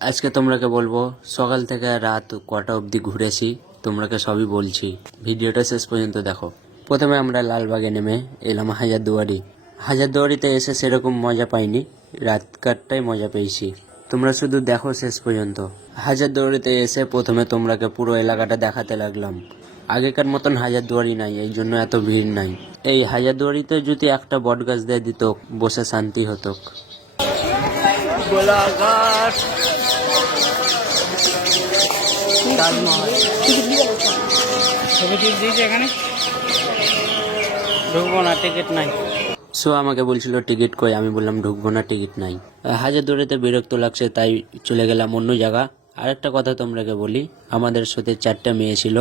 আজকে তোমরাকে বলবো সকাল থেকে রাত কটা অবধি ঘুরেছি, তোমরাকে সবই বলছি, ভিডিওটা শেষ পর্যন্ত দেখো। প্রথমে আমরা লালবাগে নেমে এলাম হাজারদুয়ারিতে এসে সেরকম মজা পাইনি, রাত কাটটাই মজা পেয়েছি। তোমরা শুধু দেখো শেষ পর্যন্ত। হাজারদুয়ারিতে এসে প্রথমে তোমরাকে পুরো এলাকাটা দেখাতে লাগলাম। আগেকার মতন হাজারদুয়ারি নাই, এই জন্য এত ভিড় নাই। এই হাজারদুয়ারিতে যদি একটা বট গাছ দিয়ে দিত, বসে শান্তি হতো। গোলাঘাট, তাজমহল, ছবি দিয়েছে এখানে ঢুকবো না, টিকিট নাই। সো আমাকে বলছিল টিকিট কই, আমি বললাম ঢুকবো না, টিকিট নাই। হাজারদুয়ারিতে বিরক্ত লাগছে, তাই চলে গেলাম অন্য জায়গা। আরেকটা কথা তোমাকে বলি, আমাদের সাথে 4টা মেয়ে ছিল,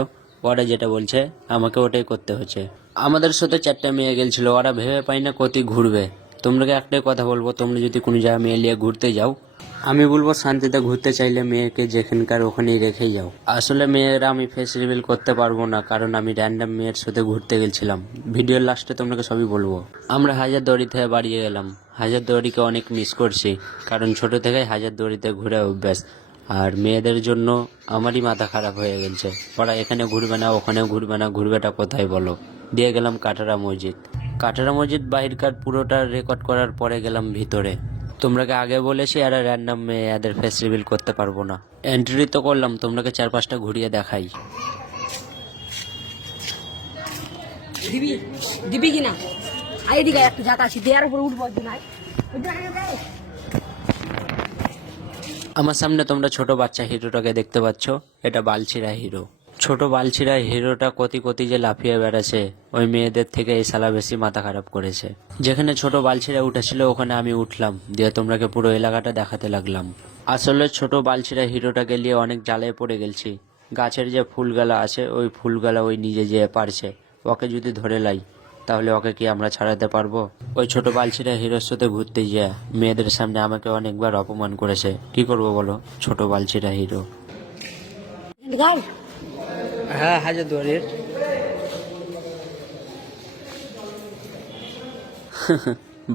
ওরা যেটা বলছে আমাকে ওটাই করতে হচ্ছে। আমাদের সাথে 4টা মেয়ে গেছিল, ওরা ভেবে পাই না কতই ঘুরবে। তোমরাকে একটাই কথা বলবো, তোমরা যদি কোনো জায়গায় মেয়ে নিয়ে ঘুরতে যাও, আমি বলবো শান্তিতে ঘুরতে চাইলে মেয়েকে যেখানকার ওখানেই রেখে যাও। আসলে মেয়েরা আমি ফেস রিভিল করতে পারবো না, কারণ আমি র্যান্ডম মেয়ের সাথে ঘুরতে গেছিলাম। ভিডিওর লাস্টে তোমাকে সবই বলবো। আমরা হাজারদুয়ারি থেকে বাড়িয়ে গেলাম। হাজারদুয়ারিকে অনেক মিস করছি, কারণ ছোট থেকে হাজারদুয়ারিতে ঘুরে অভ্যাস। আর মেয়েদের জন্য আমারই মাথা খারাপ হয়ে গেছে, ওরা এখানে ঘুরবে না, ওখানে ঘুরবে না, ঘুরবেটা কোথায় বলো। দিয়ে গেলাম কাটারা মসজিদ বাহিরকার পুরোটা রেকর্ড করার পরে গেলাম ভিতরে। তোমরাকে আগে বলেছি এরা র্যান্ডম মেয়ে, এদের ফেস রিভিল করতে পারবো না। এন্ট্রি তো করলাম, তোমরাকে 4-5টা ঘুরিয়ে দেখাই। দিবি কিনা আইডিকা একটু জায়গা আছে, দেয়ার উপর উঠবো নাই। আমার সামনে তোমরা ছোট বাচ্চা হিরোটাকে দেখতে পাচ্ছ, এটা বালছিরা হিরো। ছোট বালছিরা হিরোটা কতি যে লাফিয়ে বেড়াচ্ছে, ওই মেয়েদের থেকে এই শালা বেশি মাথা খারাপ করেছে। যেখানে ছোট বালছিরা উঠেছিল ওখানে আমি উঠলাম, দিয়ে তোমরাকে পুরো এলাকাটা দেখাতে লাগলাম। আসলে ছোট বালছিরা হিরোটাকে নিয়ে অনেক জ্বালায় পড়ে গেছি। গাছের যে ফুলগালা আছে, ওই ফুলগালা ওই নিজে যেয়ে পারছে। ওকে যদি ধরে লাই, তাহলে ওকে কি আমরা ছাড়াতে পারবো? ওই ছোট বালছিরা হিরোর সাথে ঘুরতে গিয়ে মেয়েদের সামনে আমাকে অনেকবার অপমান করেছে। কি করবো বলো, ছোট বালছিরা হিরো। হ্যাঁ, হাজারদুয়ারির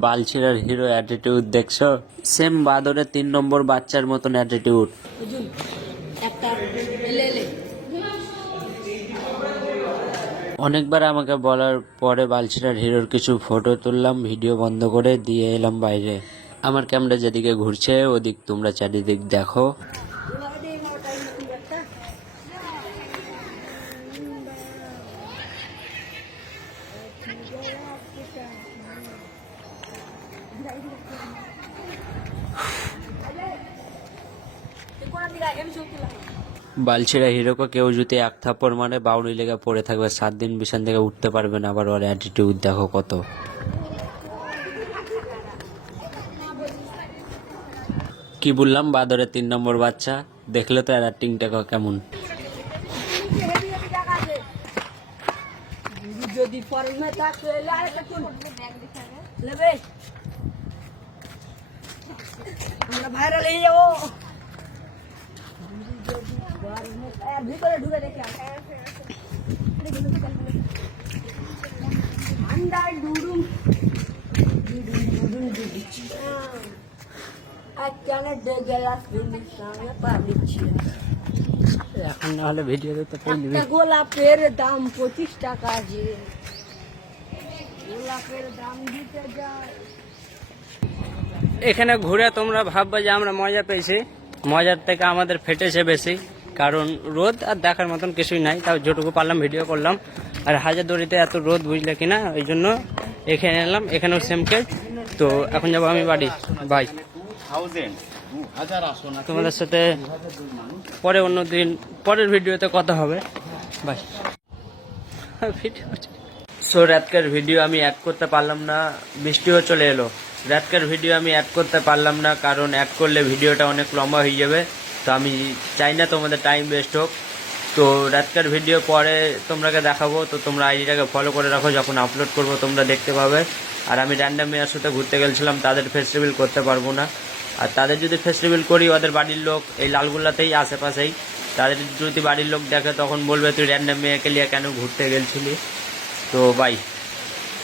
বালছিরার হিরো অ্যাটিটিউড দেখছো? সেম বাদরের 3 নম্বর বাচ্চার মতন অ্যাটিটিউড। অনেকবার আমাকে বলার পরে বালছিরার হিরোর কিছু ফটো তুললাম, ভিডিও বন্ধ করে দিয়ে এলাম বাইরে। আমার ক্যামেরা যেদিকে ঘুরছে ওদিক তোমরা চারিদিক দেখো। বালছিরা হিরোকে কেউ যদি 1 থাপ্পড় মারে বাউনি লেগে পড়ে থাকবে, 7 দিন বিছান থেকে উঠতে পারবে না। আবার ওর অ্যাটিটিউড দেখো কত। কি বললাম, বাদরের 3 নম্বর বাচ্চা। দেখলে তো এর অ্যাক্টিংটা কেমন। যদি আমরা ভাইরাল হয়ে যাবো। ভিতরে ঢুকে দেখি এখন না হলে ভিডিওতে তো গোলাপের দাম 25 টাকা, যে গোলাপের দাম দিতে যায়। এখানে ঘুরে তোমরা ভাববে যে আমরা মজা পেয়েছি, মজার থেকে আমাদের ফেটেছে বেশি, কারণ রোদ আর দেখার মতন কিছুই নাই। তাও যেটুকু পারলাম ভিডিও করলাম। আর হাজারদুয়ারিতে এত রোদ বুঝলে কিনা, ওই জন্য এখানে এলাম। এখানেও সেম কেস। তো এখন যাবো আমি বাড়ি। বাই, তোমাদের সাথে পরে অন্য দিন পরের ভিডিওতে কথা হবে। বাই। সো রাতকার ভিডিও আমি অ্যাড করতে পারলাম না, বৃষ্টিও চলে এলো। রাতকার ভিডিও আমি অ্যাড করতে পারলাম না, কারণ অ্যাড করলে ভিডিওটা অনেক লম্বা হয়ে যাবে। তো আমি চাই না তোমাদের টাইম ওয়েস্ট হোক। তো রাতকার ভিডিও পরে তোমরাকে দেখাবো, তো তোমরা আইডিটাকে ফলো করে রাখো, যখন আপলোড করবো তোমরা দেখতে পাবে। আর আমি র্যান্ডম মেয়ের সাথে ঘুরতে গেছিলাম, তাদের ফেস রিভিল করতে পারবো না। আর তাদের যদি ফেস রিভিল করি, ওদের বাড়ির লোক এই লালগুলাতেই আশেপাশেই, তাদের যদি বাড়ির লোক দেখে তখন বলবে তুই র্যান্ডম মেয়েকে নিয়ে কেন ঘুরতে গেছিলি। তো বাই।